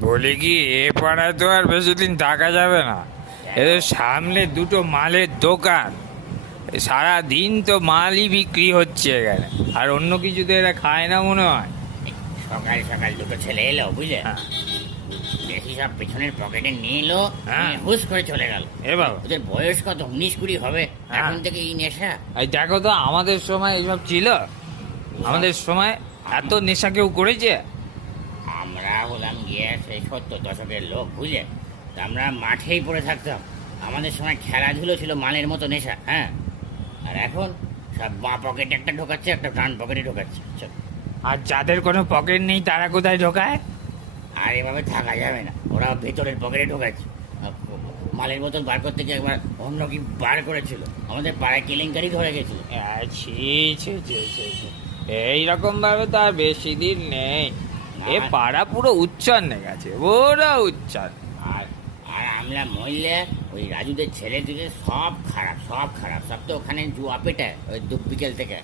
বলি কি এ পাড়ায় তো আর বেশি দিন থাকা যাবে না। এদের সামনে দুটো মালের দোকান, সারা দিন তো মালই বিক্রি হচ্ছে এখানে, আর অন্য কিছু তো এরা খায় না মনে হয়। সকাল সকাল দুটো ছেলে এলো বুঝলে, হ্যাঁ। দেখি সব পেছনের পকেটে নিয়ে এলো, হ্যাঁ। নিয়ে হুশ করে চলে গেল। এ বাবা, ওদের বয়স কত, 19-20 হবে, হ্যাঁ। এখন থেকে এই নেশা। এই দেখো তো আমাদের সময় এইসব ছিল? আমাদের সময় এত নেশা কেউ করেছে? আমরা হলাম গিয়ে সেই 70 দশকের লোক বুঝলে, তা আমরা মাঠেই পড়ে থাকতাম। আমাদের সময় খেলাধুলো ছিল মালের মতো নেশা, হ্যাঁ। আর এখন সব বাঁ পকেটে একটা ঢোকাচ্ছে, একটা ডান পকেটে ঢোকাচ্ছে। চল। আর যাদের কোনো পকেট নেই তারা কোথায় ঢোকায়? আর এভাবে থাকা যাবে না, ওরা ভেতরের পকেটে ঢোকাচ্ছে। আর মালের বোতল বার করতে গিয়ে একবার অন্য কি বার করেছিল, আমাদের পাড়ায় কেলেঙ্কারি ধরে গেছিল। ছি ছি ছি ছি ছি। এইরকম ভাবে তো আর বেশি দিন নেই। এ না। পাড়া পুরো উচ্ছন্নে গেছে, পুরো উচ্ছন্ন। আর আর আমরা মহিলা ওই রাজুদের ছেলে দিকে সব খারাপ, সব খারাপ, সব তো ওখানে জুয়া পেটায় ওই বিকেল থেকে।